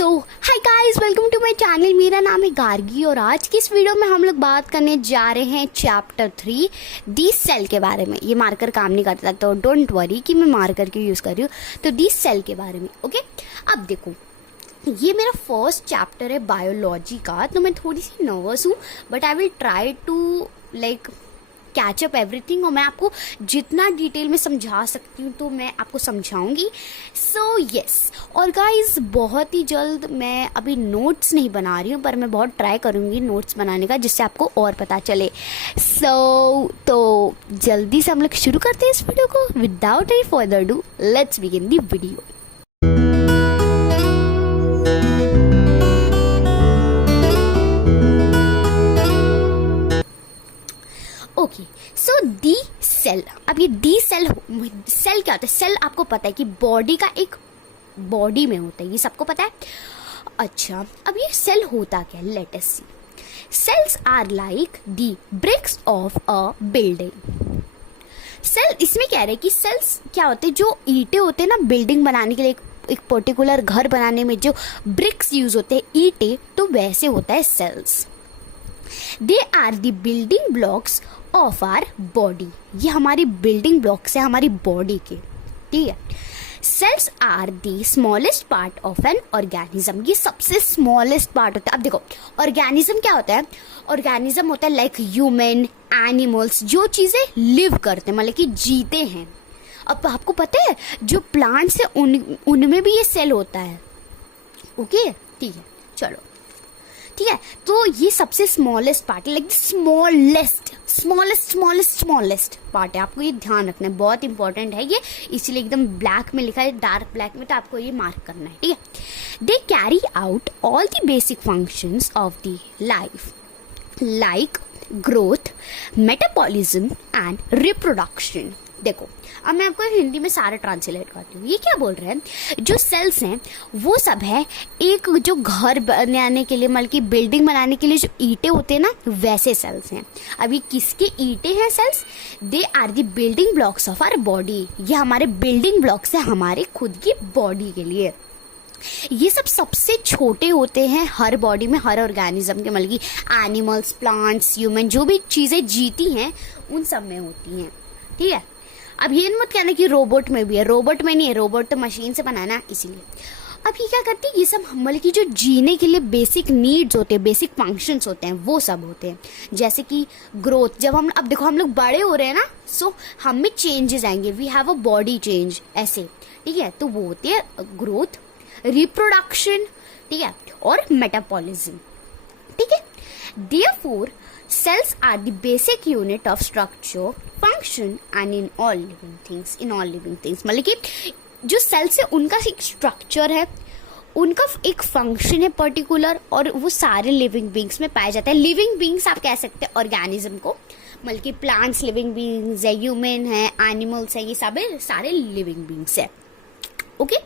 So hi guys, welcome to my channel. मेरा नाम है गार्गी और आज की इस वीडियो में हम लोग बात करने जा रहे हैं चैप्टर 3 डी सेल के बारे में। ये मार्कर काम नहीं करता तो डोंट वरी कि मैं मार्कर क्यों यूज़ कर रही हूँ। तो डी सेल के बारे में ओके। अब देखो, ये मेरा फर्स्ट चैप्टर है बायोलॉजी का, तो मैं थोड़ी सी नर्वस हूँ but I will try to catch up everything और मैं आपको जितना डिटेल में समझा सकती हूँ तो मैं आपको समझाऊंगी। सो यस, और गाइज बहुत ही जल्द, मैं अभी नोट्स नहीं बना रही हूँ पर मैं बहुत ट्राई करूँगी नोट्स बनाने का जिससे आपको और पता चले। तो जल्दी से हम लोग शुरू करते हैं इस वीडियो को। Without any further do let's begin the video. Okay, so D cell. अब ये डी सेल क्या होता है? सेल आपको पता है कि बॉडी का एक बॉडी में होता है, ये सबको पता है। अच्छा, अब ये सेल होता क्या है? Let us see. Cells are like the bricks of a building. Cell, इसमें कह रहे हैं कि सेल्स क्या होते हैं? जो ईंटें होते हैं ना बिल्डिंग बनाने के लिए, एक पर्टिकुलर घर बनाने में जो ब्रिक्स यूज होते हैं, ईंटें, तो वैसे होता है cells. They are the building blocks of our body. ये हमारी बिल्डिंग ब्लॉक्स है हमारी बॉडी के, ठीक है। Cells are the smallest part of an organism. ये सबसे स्मॉलेस्ट पार्ट होता है। अब देखो, ऑर्गेनिज्म क्या होता है? ऑर्गेनिज्म होता है लाइक ह्यूमन, एनिमल्स, जो चीजें लिव करते हैं, मतलब कि जीते हैं। अब आपको पता है जो प्लांट्स है उनमें भी ये सेल होता है। ओके, ठीक है, चलो ठीक है। तो ये सबसे स्मॉलेस्ट पार्ट है, लाइक स्मॉलेस्ट पार्ट है। आपको ये ध्यान रखना है, बहुत इंपॉर्टेंट है ये, इसीलिए एकदम ब्लैक में लिखा है, डार्क ब्लैक में, तो आपको ये मार्क करना है, ठीक है। They carry out all the basic functions of the life like growth, metabolism and reproduction. देखो, अब मैं आपको हिंदी में सारा ट्रांसलेट करती हूँ। ये क्या बोल रहे हैं? जो सेल्स हैं वो सब है एक जो घर बनाने के लिए, मतलब कि बिल्डिंग बनाने के लिए जो ईंटें होते हैं ना, वैसे सेल्स हैं। अभी किसके ईंटें हैं cells? They are the building blocks of our body. ये हमारे बिल्डिंग ब्लॉक्स है हमारे खुद की बॉडी के लिए। ये सब सबसे छोटे होते हैं हर बॉडी में, हर ऑर्गेनिज्म के, मतलब कि एनिमल्स, प्लांट्स, ह्यूमन, जो भी चीजें जीती हैं उन सब में होती हैं, ठीक है। अब ये मत कहना कि रोबोट में भी है, रोबोट में नहीं है, रोबोट तो मशीन से बनाना है, इसीलिए। अब ये क्या करती है? ये सब मतलब कि जो जीने के लिए बेसिक नीड्स होते हैं, बेसिक फंक्शंस होते हैं, वो सब होते हैं। जैसे कि ग्रोथ, जब हम, अब देखो हम लोग बड़े हो रहे हैं ना, सो हम में चेंजेस आएंगे, we have a body change, ऐसे, ठीक है। तो वो होती है ग्रोथ, रिप्रोडक्शन, ठीक है, और मेटाबॉलिज्म, ठीक है। Therefore, cells are the basic unit of structure, function and in all living things, मतलब कि जो सेल्स है उनका एक स्ट्रक्चर है, उनका एक फंक्शन है पर्टिकुलर, और वो सारे लिविंग बींग्स में पाया जाता है। लिविंग बींग्स आप कह सकते हैं ऑर्गेनिज्म को, मतलब कि प्लांट्स लिविंग बींग्स है, ह्यूमन है, एनिमल्स है, ये सब सारे लिविंग बींग्स है। ओके,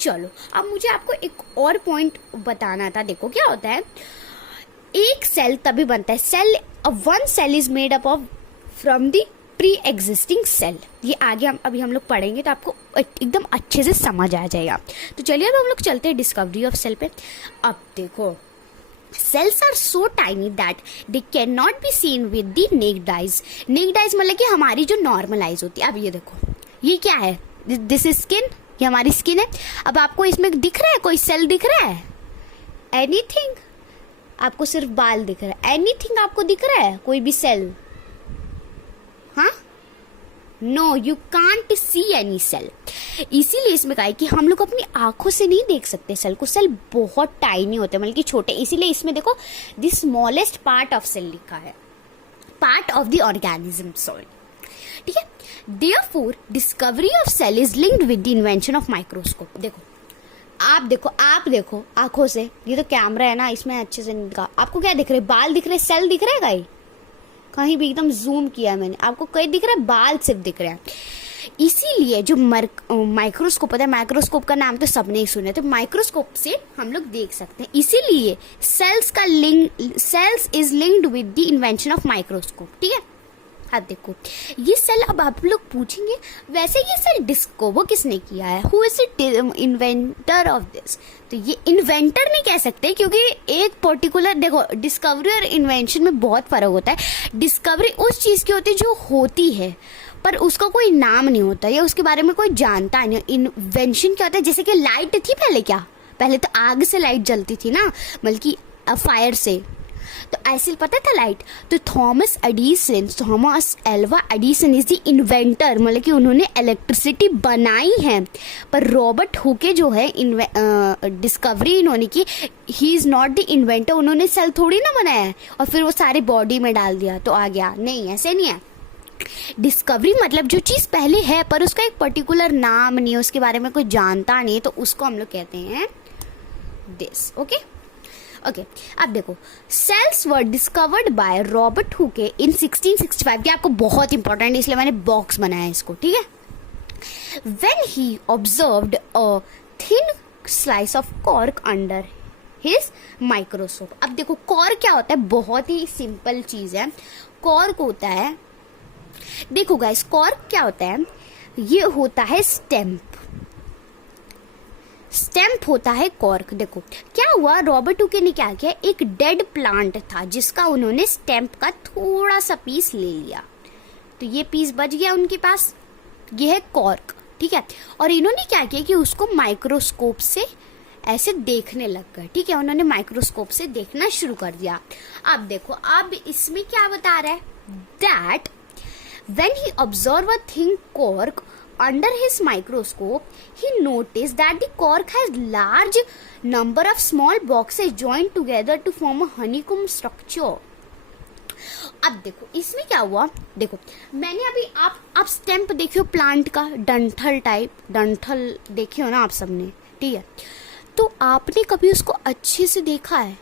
चलो अब मुझे आपको एक और पॉइंट बताना था। देखो क्या होता है, एक सेल तभी बनता है, cell, one cell is made up of from the pre existing cell. ये आगे अभी हम लोग पढ़ेंगे तो आपको एकदम अच्छे से समझ आ जाएगा। तो चलिए अब हम लोग चलते हैं डिस्कवरी ऑफ सेल पे। अब देखो, cells are so tiny that they can not be seen with the naked eyes. Naked eyes मतलब कि हमारी जो नॉर्मल आइज होती है। अब ये देखो, ये क्या है? दिस इज स्किन, ये हमारी स्किन है। अब आपको इसमें दिख रहा है कोई सेल दिख रहा है? एनीथिंग? आपको सिर्फ बाल दिख रहा है? एनीथिंग आपको दिख रहा है? कोई भी सेल? हाँ, no, you can't see any cell. इसीलिए इसमें कहा है कि हम लोग अपनी आंखों से नहीं देख सकते सेल को। सेल बहुत टाइनी होते हैं, मतलब कि छोटे, इसीलिए इसमें देखो the smallest part of cell लिखा है, part of the organism, sorry, ठीक है। Therefore, discovery of cell is linked with the invention of microscope। देखो, आप देखो आंखों से, ये तो कैमरा है ना, इसमें अच्छे से नहीं दिखा। आपको क्या दिख रहा है? बाल दिख रहे हैं, सेल दिख रहा है? कहीं भी एकदम जूम किया मैंने, आपको कहीं दिख रहा है? बाल सिर्फ दिख रहा है। इसीलिए जो माइक्रोस्कोप होता है, माइक्रोस्कोप का नाम तो सबने ही सुना है, तो माइक्रोस्कोप से हम लोग देख सकते हैं। इसीलिए cells is linked with the invention of microscope, ठीक है। अब देखो ये सेल, अब आप लोग पूछेंगे वैसे ये सेल डिस्कवर किसने किया है, who is the inventor of this. तो ये इन्वेंटर नहीं कह सकते, क्योंकि एक पर्टिकुलर, देखो डिस्कवरी और इन्वेंशन में बहुत फर्क होता है। डिस्कवरी उस चीज की होती है जो होती है पर उसका कोई नाम नहीं होता या उसके बारे में कोई जानता नहीं। इन्वेंशन क्या होता है, जैसे कि लाइट थी पहले, क्या पहले तो आग से लाइट जलती थी ना, बल्कि फायर से, तो ऐसे पता था लाइट। तो Thomas Alva Edison is the inventor, मतलब कि उन्होंने इलेक्ट्रिसिटी बनाई है। पर रॉबर्ट हुके जो है डिस्कवरी इन्होंने की, he is not the inventor. उन्होंने सेल थोड़ी ना बनाया है और फिर वो सारे बॉडी में डाल दिया तो आ गया, नहीं ऐसे नहीं है। डिस्कवरी मतलब जो चीज पहले है पर उसका एक पर्टिकुलर नाम नहीं है, उसके बारे में कोई जानता नहीं है, तो उसको हम लोग कहते हैं दिस। ओके, अब देखो cells were discovered by Robert Hooke in 1665। ये आपको बहुत इंपॉर्टेंट है इसलिए मैंने बॉक्स बनाया है इसको, ठीक है। When he observed a thin slice of cork under his microscope. अब देखो कॉर्क क्या होता है, बहुत ही सिंपल चीज है। कॉर्क होता है, देखो गाइस कॉर्क क्या होता है, ये होता है स्टेम्प होता है कॉर्क। देखो क्या हुआ, रॉबर्ट हुके ने क्या किया, एक डेड प्लांट था जिसका उन्होंने स्टेम्प का थोड़ा सा पीस ले लिया, तो ये पीस बच गया उनके पास, ये है कॉर्क, ठीक है। और इन्होंने क्या किया कि उसको माइक्रोस्कोप से ऐसे देखने लग गए, ठीक है। उन्होंने माइक्रोस्कोप से देखना शुरू कर दिया। अब देखो अब इसमें क्या बता रहा है, that when he observed a thin cork under his microscope, he noticed that the cork has large number of small boxes joined together to form a honeycomb structure. अब देखो इसमें क्या हुआ, देखो मैंने अभी आप स्टेम्प देखे हो प्लांट का, डंठल टाइप, डंठल देखे हो ना आप सबने, ठीक है। तो आपने कभी उसको अच्छे से देखा है?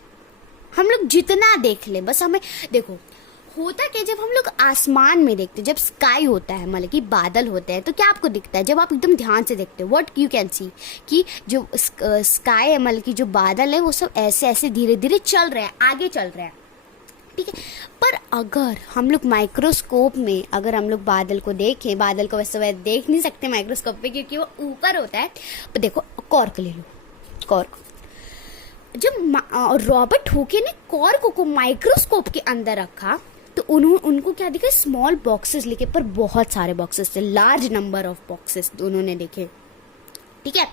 हम लोग जितना देख ले बस, हमें देखो होता क्या, जब हम लोग आसमान में देखते हैं, जब स्काई होता है मतलब कि बादल होते हैं, तो क्या आपको दिखता है जब आप एकदम ध्यान से देखते हो, व्हाट यू कैन सी, कि जो स्काई है मतलब कि जो बादल है वो सब ऐसे ऐसे धीरे धीरे चल रहे हैं, आगे चल रहे हैं, ठीक है। पर अगर हम लोग माइक्रोस्कोप में अगर हम लोग बादल को देखें, बादल को वैसे देख नहीं सकते माइक्रोस्कोप पे क्योंकि वो ऊपर होता है। तो देखो कॉर्क ले लो, कॉर्क, जब रॉबर्ट हुके ने कॉर्क को माइक्रोस्कोप के अंदर रखा तो उनको क्या दिखे, स्मॉल बॉक्सेस लिखे, पर बहुत सारे बॉक्सेस थे, लार्ज नंबर ऑफ बॉक्सेस उन्होंने देखे, ठीक है।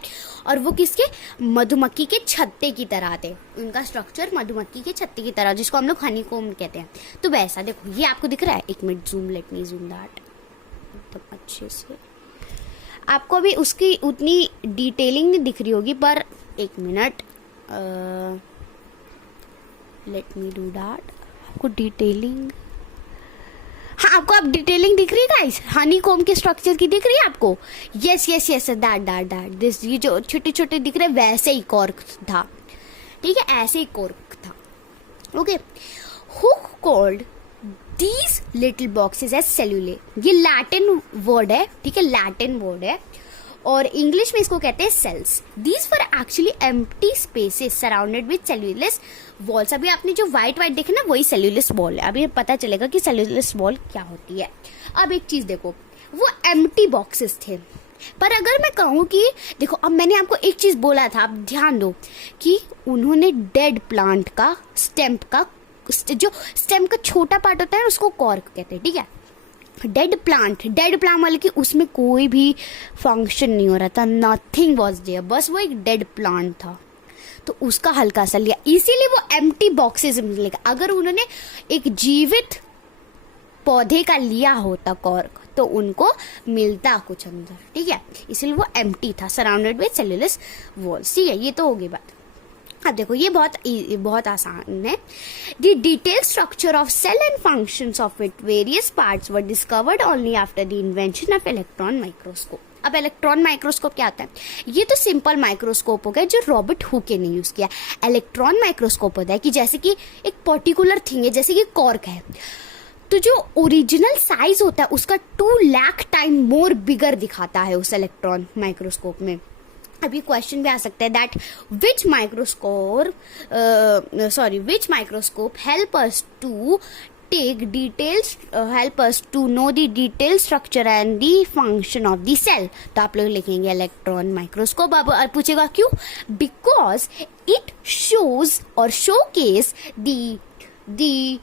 और वो किसके, मधुमक्खी के छत्ते की तरह थे, उनका स्ट्रक्चर मधुमक्खी के छत्ते की तरह, जिसको हम लोग हनीकॉम्ब कहते हैं। तो वैसा देखो ये आपको दिख रहा है, एक minute zoom, let me zoom that एकदम अच्छे से। आपको अभी उसकी उतनी डिटेलिंग नहीं दिख रही होगी, पर एक minute, let me do that. आपको डिटेलिंग, हाँ आपको अब डिटेलिंग दिख रही है गाइस, हनीकॉम्ब के स्ट्रक्चर की दिख रही है आपको? यस दैट दिस, ये जो छोटे छोटे दिख रहे हैं वैसे ही कॉर्क था, ठीक है, ऐसे ही कॉर्क था। Okay, Hooke called these little boxes as cellulae. ये लैटिन वर्ड है, ठीक है, लैटिन वर्ड है, और इंग्लिश में इसको कहते हैं cells. These were actually empty spaces surrounded with cellulose walls. अभी आपने जो व्हाइट देखे ना वही सेल्यूलस वॉल है, अभी पता चलेगा कि सेल्यूलस वॉल क्या होती है। अब एक चीज देखो, वो एम्प्टी बॉक्सेस थे, पर अगर मैं कहूँ कि देखो, अब मैंने आपको एक चीज बोला था, आप ध्यान दो कि उन्होंने डेड प्लांट का स्टेम्प का, जो स्टेम्प का छोटा पार्ट होता है उसको कॉर्क कहते हैं, ठीक है। डेड प्लांट वाले की उसमें कोई भी फंक्शन नहीं हो रहा था, नथिंग वॉज देयर, बस वो एक डेड प्लांट था, तो उसका हल्का सा लिया, इसीलिए वो एम्प्टी बॉक्सेस मिलेगा। अगर उन्होंने एक जीवित पौधे का लिया होता कॉर्क तो उनको मिलता कुछ अंदर, ठीक है, इसलिए वो एम्प्टी था, सराउंडेड विद सेल्यूलस वॉल्स, ठीक है। ये तो होगी बात। अब देखो ये बहुत आसान है। The detail structure of cell and functions of it various parts were discovered only after the invention of electron microscope. अब इलेक्ट्रॉन माइक्रोस्कोप क्या होता है, ये तो सिंपल माइक्रोस्कोप हो गया जो रॉबर्ट हुके ने यूज किया। इलेक्ट्रॉन माइक्रोस्कोप होता है कि जैसे कि एक पर्टिकुलर थिंग है, जैसे कि कॉर्क है, तो जो ओरिजिनल साइज होता है उसका 2 लाख टाइम मोर बिगर दिखाता है उस इलेक्ट्रॉन माइक्रोस्कोप में। अभी क्वेश्चन भी आ सकता है that which microscope help us to take details help us to know the detailed structure and the function of the cell. तो आप लोग लिखेंगे इलेक्ट्रॉन माइक्रोस्कोप. अब पूछेगा क्यों? Because it shows or showcase the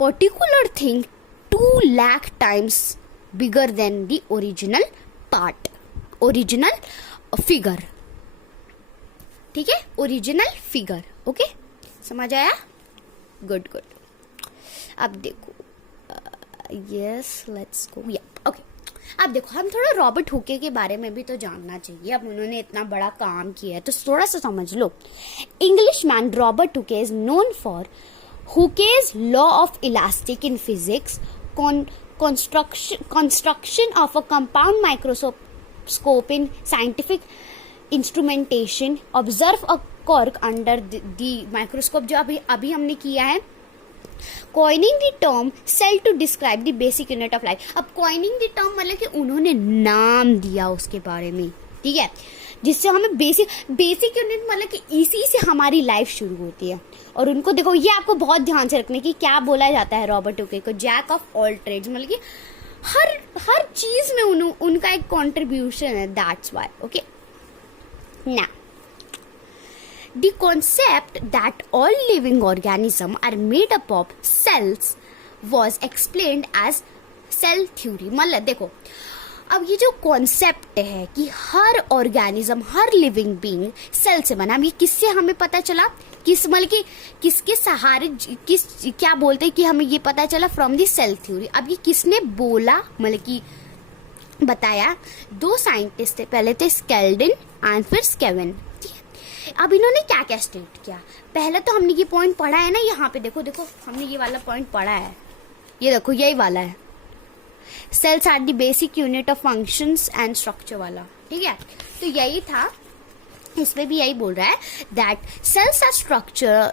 particular thing 2 lakh times bigger than the original part, original figure. ठीक है, original figure. Okay, समझ आया? Good good. अब देखो, यस लेट्स गो. या ओके, अब देखो हम थोड़ा रॉबर्ट हुके के बारे में भी तो जानना चाहिए. अब उन्होंने इतना बड़ा काम किया है तो थोड़ा सा समझ लो. English man Robert Hooke is known for Hooke's law of elastic in physics, construction of a compound microscope in scientific instrumentation, observe a cork under the microscope, जो अभी हमने किया है. coining the term cell to describe the basic unit of life. अब coining the term मतलब कि उन्होंने नाम दिया उसके बारे में. ठीक है, जिससे हमें बेसिक यूनिट मतलब कि इसी से हमारी लाइफ शुरू होती है. और उनको देखो, ये आपको बहुत ध्यान से रखने की क्या बोला जाता है रॉबर्ट हुके को, जैक ऑफ ऑल ट्रेड्स. मतलब कि हर चीज में उनका एक कंट्रीब्यूशन है. That's why. Okay, now the concept that all living organisms are made up of cells was explained as cell theory. मतलब देखो, अब ये जो कॉन्सेप्ट है कि हर ऑर्गेनिज्म, हर लिविंग बीइंग सेल से बना, ये किससे हमें पता चला? मतलब कि किसके सहारे, क्या बोलते हैं कि हमें ये पता चला? From the cell theory. अब ये किसने बोला, मतलब कि बताया? 2 साइंटिस्ट थे, पहले थे स्केल्डन एंड फिर स्केवन. अब इन्होंने क्या क्या स्टेट किया? पहले तो हमने ये पॉइंट पढ़ा है ना, यहाँ पे देखो हमने ये वाला पॉइंट पढ़ा है. ये देखो, यही वाला है, cells are the basic unit of functions and structure वाला. ठीक है, तो यही था. इसमें भी यही बोल रहा है that cells are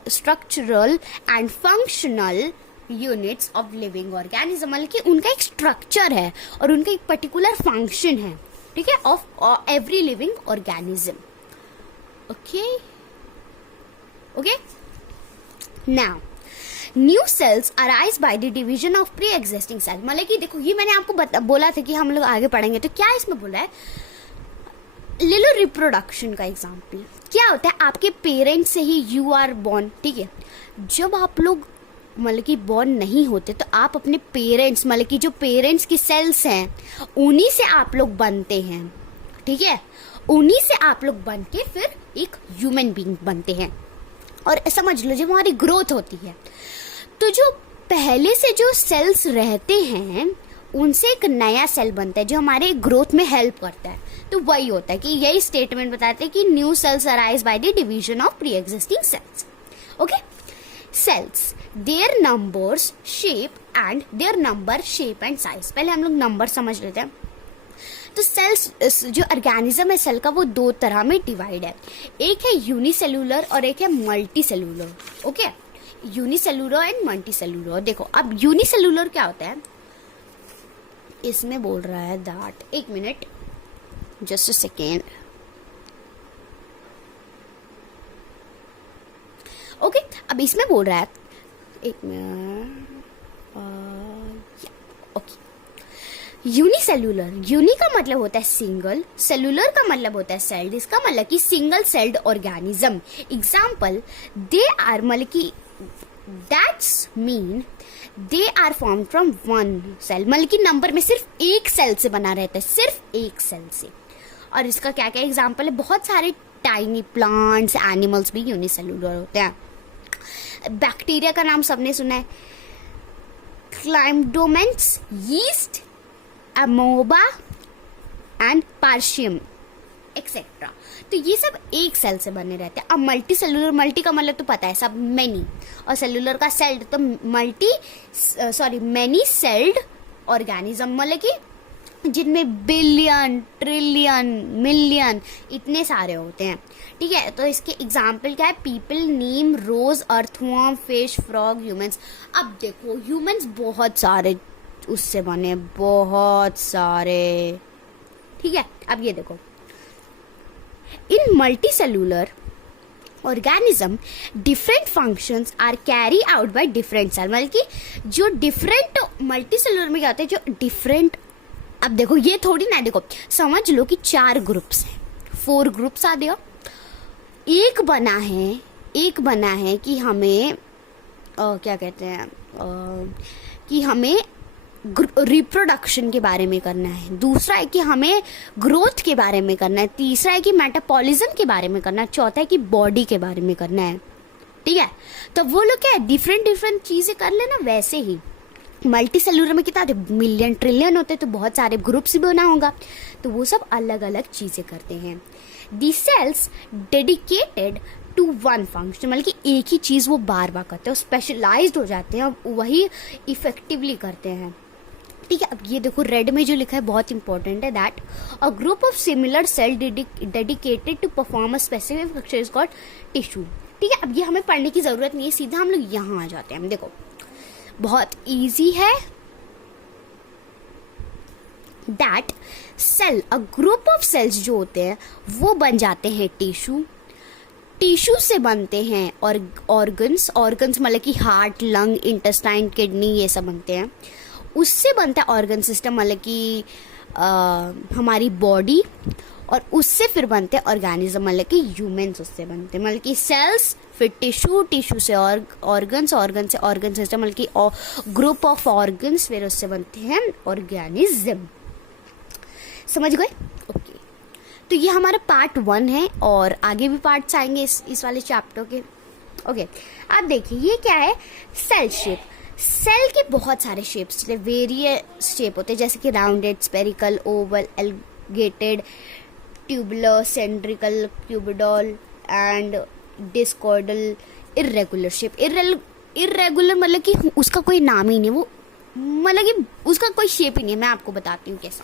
structural and functional units of living organism. मतलब कि उनका एक स्ट्रक्चर है और उनका एक पर्टिकुलर फंक्शन है. ठीक है, of every living organism. Okay okay, now new cells arise by the division of pre existing cell. मतलब कि देखो, ये मैंने आपको बोला था कि हम लोग आगे पढ़ेंगे. तो क्या इसमें बोला है? ले लो रिप्रोडक्शन का एग्जाम्पल. क्या होता है? आपके पेरेंट्स से ही यू आर बॉर्न. ठीक है, जब आप लोग मतलब कि बॉर्न नहीं होते तो आप अपने पेरेंट्स, मतलब कि जो पेरेंट्स की सेल्स हैं उन्हीं से आप लोग बनते हैं. ठीक है, उन्हीं से आप लोग बन के फिर एक ह्यूमन बीइंग बनते हैं. और समझ लो, जब हमारी ग्रोथ होती है तो जो पहले से जो सेल्स रहते हैं उनसे एक नया सेल बनता है जो हमारे ग्रोथ में हेल्प करता है. तो वही होता है कि यही स्टेटमेंट बताते हैं कि new cells arise by the division of pre existing cells. Okay, cells, their numbers, shape and their number, shape and size. पहले हम लोग नंबर समझ लेते हैं. तो सेल्स, जो ऑर्गेनिज्म है सेल का, वो 2 तरह में डिवाइड है. एक है यूनिसेलुलर और एक है multi cellular. Okay, unicellular and multi cellular. देखो, अब यूनिसेलुलर क्या होता है? इसमें बोल रहा है दैट, एक minute, just a second. Okay, अब इसमें बोल रहा है, एक मिनट. ओके, यूनिसेलुलर, यूनि का मतलब होता है सिंगल, सेलुलर का मतलब होता है सेल्ड. इसका मतलब कि single celled organism. Example, they are, मतलब कि that's mean they are form from 1 cell. मतलब कि नंबर में सिर्फ एक सेल से बना रहता है, सिर्फ एक सेल से. और इसका क्या क्या एग्जाम्पल है? बहुत सारे टाइनी प्लांट्स, एनिमल्स भी यूनिसेलुलर होते हैं. बैक्टीरिया का नाम सबने सुना है, क्लाइमडोमेंट्स, यीस्ट, अमोबा एंड पार्शियम एक्सेट्रा. तो ये सब एक सेल से बने रहते हैं. अब मल्टी सेलुलर, मल्टी का मतलब तो पता है सब, मेनी, और सेलुलर का सेल्ड, तो मेनी सेल्ड ऑर्गेनिज्म, मतलब कि जिनमें बिलियन, ट्रिलियन, मिलियन, इतने सारे होते हैं. ठीक है, तो इसके एग्जाम्पल क्या है? पीपल, नीम, रोज, अर्थवर्म, फिश, फ्रॉग, ह्यूमंस. अब देखो, ह्यूमंस बहुत सारे उससे बने, बहुत सारे. ठीक है, अब ये देखो, in multi cellular organism different functions are carry out by different cell, मतलब कि जो डिफरेंट मल्टी सेलुलर में क्या होता है, जो डिफरेंट, अब देखो ये थोड़ी ना, देखो समझ लो कि 4 ग्रुप्स हैं, 4 ग्रुप्स आ गया, एक बना है कि हमें क्या कहते हैं कि हमें रिप्रोडक्शन के बारे में करना है, दूसरा है कि हमें ग्रोथ के बारे में करना है, तीसरा है कि मेटाबॉलिज्म के बारे में करना है, चौथा है कि बॉडी के बारे में करना है, ठीक है। तो वो लोग क्या है, डिफरेंट चीजें कर लेना। वैसे ही मल्टी सेलुलर में कितना मिलियन ट्रिलियन होते, तो बहुत सारे ग्रुप्स भी बना होगा, तो वो सब अलग अलग चीजें करते हैं। The cells dedicated to one function, मतलब कि एक ही चीज वो बार बार करते हैं, स्पेशलाइज्ड हो जाते हैं और वही इफेक्टिवली करते हैं, ठीक है। अब ये देखो रेड में जो लिखा है बहुत इंपॉर्टेंट है, that a group of similar cell dedicated to perform a specific function is called tissue, ठीक है। अब ये हमें पढ़ने की जरूरत नहीं है, सीधा हम लोग यहाँ आ जाते हैं। देखो बहुत इजी है, that cell, a group of cells जो होते हैं वो बन जाते हैं टिश्यू, टिश्यू से बनते हैं ऑर्गन्स मतलब कि हार्ट, लंग, इंटेस्टाइन, किडनी, ये सब बनते हैं, उससे बनता है ऑर्गन सिस्टम, मतलब कि हमारी बॉडी, और उससे फिर बनते हैं ऑर्गेनिज्म, मतलब कि ह्यूमंस उससे बनते हैं, मतलब कि सेल्स, फिर टिश्यू से ऑर्गन्स, ऑर्गन से ऑर्गन सिस्टम, मतलब कि ग्रुप ऑफ ऑर्गन्स, फिर उससे बनते हैं ऑर्गेनिज्म। समझ गए? ओके, तो ये हमारा पार्ट 1 है और आगे भी पार्ट्स आएंगे इस वाले चैप्टर के। ओके, अब देखिए ये क्या है, सेल शेप। सेल के बहुत सारे शेप्स, वेरियस शेप होते हैं, जैसे कि rounded, spherical, oval, elongated, tubular, centrical, cuboidal and discoidal, irregular shape. Irregular मतलब कि उसका कोई नाम ही नहीं, वो मतलब कि उसका कोई शेप ही नहीं है। मैं आपको बताती हूँ कैसा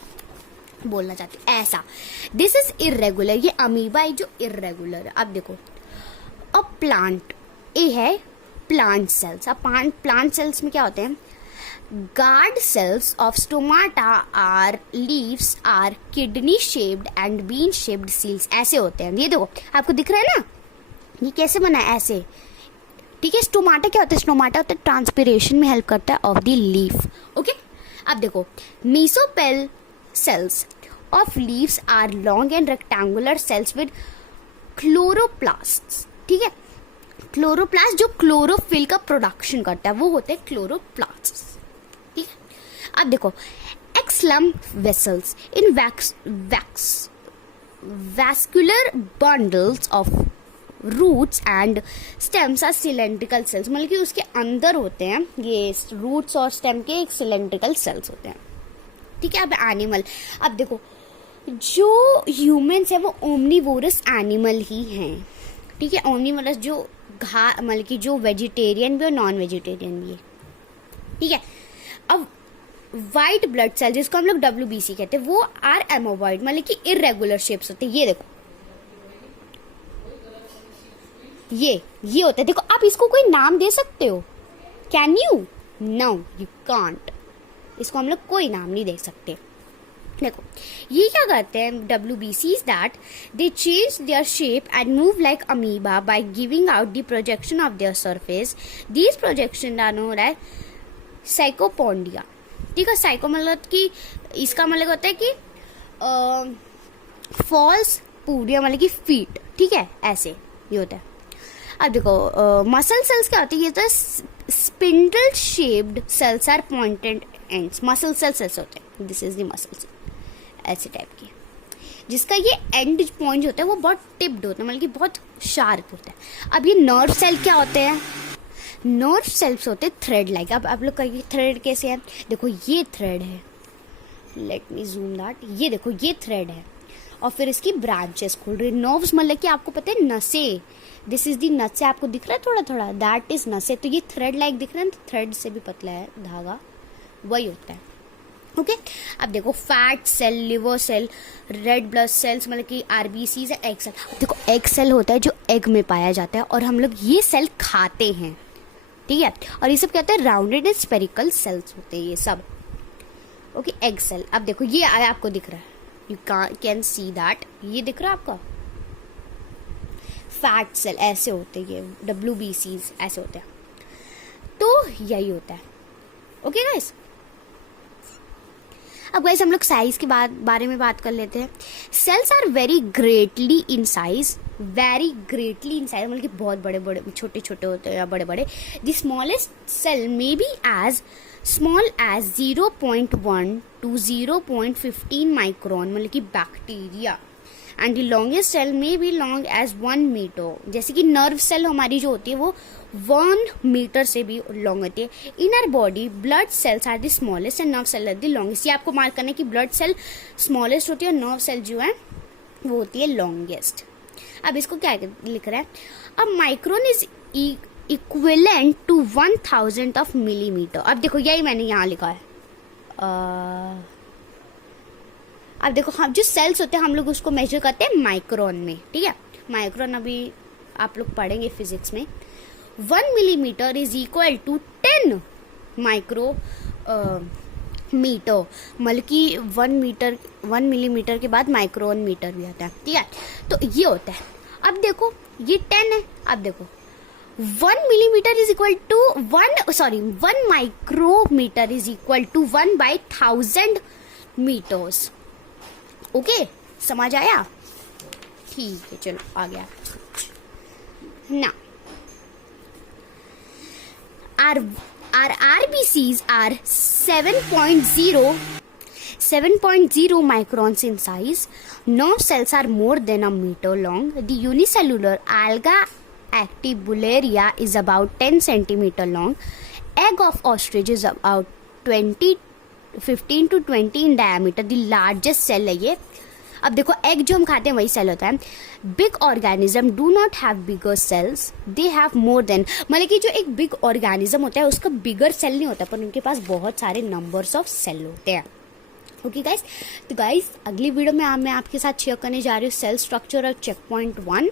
बोलना चाहती हूँ, ऐसा। दिस इज इर्रेगुलर, ये अमीबा है जो इर्रेगुलर है। अब देखो, अ प्लांट, ए है प्लांट सेल्स। अब प्लांट सेल्स में क्या होते हैं, guard cells of stomata are leaves are kidney shaped and bean shaped cells, ऐसे होते हैं। ये देखो आपको दिख रहा है ना, ये कैसे बना है, ऐसे, ठीक है। स्टोमाटा क्या होता है, स्टोमाटा होता है ट्रांसपिरेशन में हेल्प करता है ऑफ द लीफ। ओके, अब देखो, मेसोपेल cells of leaves are long and rectangular cells with chloroplasts, ठीक है। क्लोरोप्लास्ट जो क्लोरोफिल का प्रोडक्शन करता है वो होते हैं क्लोरोप्लास्ट्स, ठीक है। अब देखो, xylem vessels in vascular bundles of roots and stems are cylindrical cells, मतलब कि उसके अंदर होते हैं ये रूट्स और स्टेम के एक सिलेंड्रिकल सेल्स होते हैं, ठीक है। अब एनिमल, अब देखो जो ह्यूमंस है वो ओमनीवोरस एनिमल ही हैं, ठीक है। ओमनीवोरस जो मतलब कि जो वेजिटेरियन भी और नॉन वेजिटेरियन भी है, ठीक है। अब वाइट ब्लड सेल जिसको हम लोग WBC कहते हैं वो आर एमोबॉइड, मतलब कि इर्रेगुलर शेप्स होते हैं। ये देखो, ये होता है, देखो आप इसको कोई नाम दे सकते हो, can you? No you can't, इसको हम लोग कोई नाम नहीं दे सकते। देखो ये क्या करते हैं, WBCs that they change their shape and move like amoeba by giving out the projection of their surface. These projection are known as pseudopodia, ठीक है। साइको मतलब कि इसका मतलब होता है कि फॉल्स पूडिया, मतलब कि फीट, ठीक है, ऐसे ये होता है। अब देखो मसल सेल्स क्या होती है, ये तो spindle shaped cells are pointed ends, muscle cells ऐसे होते हैं, this is the muscle cell, ऐसे टाइप की, जिसका ये एंड पॉइंट होता है वो बहुत टिप्ड होता है, मतलब कि बहुत शार्प होता है। अब ये नर्व सेल क्या होते हैं, नर्व सेल्स होते हैं थ्रेड लाइक। अब आप लोग कहिए थ्रेड कैसे है, देखो ये थ्रेड है, लेट मी जूम दैट, ये देखो ये थ्रेड है और फिर इसकी ब्रांचेस खुल रही। नर्व्स मतलब कि आपको पता है नसें, दिस इज दी नसें, आपको दिख रहा है थोड़ा थोड़ा, दैट इज नसें। तो ये थ्रेड लाइक दिख रहा है, थ्रेड से भी पतला है धागा, वही होता है, ओके। अब देखो fat cell, liver cell, red blood cells, मतलब कि RBCs है, एग सेल। देखो एग सेल होता है जो एग में पाया जाता है और हम लोग ये सेल खाते हैं, ठीक है। और ये सब कहते हैं राउंडेड एंड स्पेरिकल सेल्स होते हैं ये सब, ओके। एग सेल, अब देखो ये आपको दिख रहा है, यू कैन सी दैट, ये दिख रहा है आपको। फैट सेल ऐसे होते हैं, ये WBCs ऐसे होते हैं। तो यही होता है। ओके गाइस, अब गाइस हम लोग साइज के बारे में बात कर लेते हैं। Cells are very greatly in size, very greatly in size मतलब कि बहुत बड़े बड़े, छोटे छोटे होते हैं या बड़े बड़े। The smallest cell may be as small as 0.1 to 0.15 micron मतलब कि bacteria, and the longest cell may be long as 1 metre. जैसे कि नर्व सेल हमारी जो होती है वो 1 मीटर से भी लॉन्ग होती है। In our body blood cells are the smallest and nerve cell are the longest. ये आपको मार्क करना है कि ब्लड सेल स्मॉलेस्ट होती है और नर्व सेल जो है वो होती है लॉन्गेस्ट। अब इसको क्या लिख रहा है, अब micron is equivalent to 1000 of millimetre. अब देखो यही मैंने यहाँ लिखा है। अब देखो हम जो सेल्स होते हैं हम लोग उसको मेजर करते हैं माइक्रोन में, ठीक है। माइक्रोन अभी आप लोग पढ़ेंगे फिजिक्स में। 1 millimetre is equal to 10 micro metre, मतलब कि 1 मिलीमीटर के बाद माइक्रोन मीटर भी आता है, ठीक है। तो ये होता है। अब देखो ये 10 है। अब देखो 1 millimetre is equal to 1 micrometre is equal to 1/1000 metres. Okay, समझ आया? ठीक है, चलो आ गया ना। our RBCs are 7.0 microns in size. Nerve cells are more than a meter long. The unicellular alga activularia is about 10 centimeter long. Egg of ostrich is about 15 to 20 in diameter. The largest cell है ये। अब देखो egg जो हम खाते हैं वही cell होता है। Big organism do not have bigger cells, they have more then, मतलब कि जो एक बिग ऑर्गेनिज्म होता है उसका बिगर सेल नहीं होता पर उनके पास बहुत सारे नंबर्स ऑफ सेल होते हैं। ओके गाइस, तो गाइस अगली वीडियो में मैं आपके साथ शेयर करने जा रही हूँ सेल स्ट्रक्चर और चेक पॉइंट 1।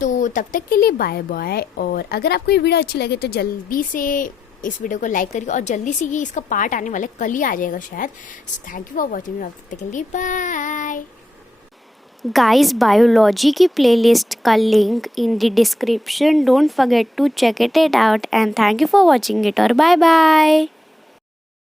तो तब तक के लिए बाय बाय। और अगर आपको ये वीडियो अच्छी लगे तो जल्दी से इस वीडियो को लाइक करिए और जल्दी से ये इसका पार्ट आने वाला कल ही आ जाएगा शायद। थैंक यू फॉर वॉचिंग, तब तक के लिए बाय। गाइस बायोलॉजी की प्लेलिस्ट का link in the description, don't forget to check it out and thank you for watching it और बाय बाय।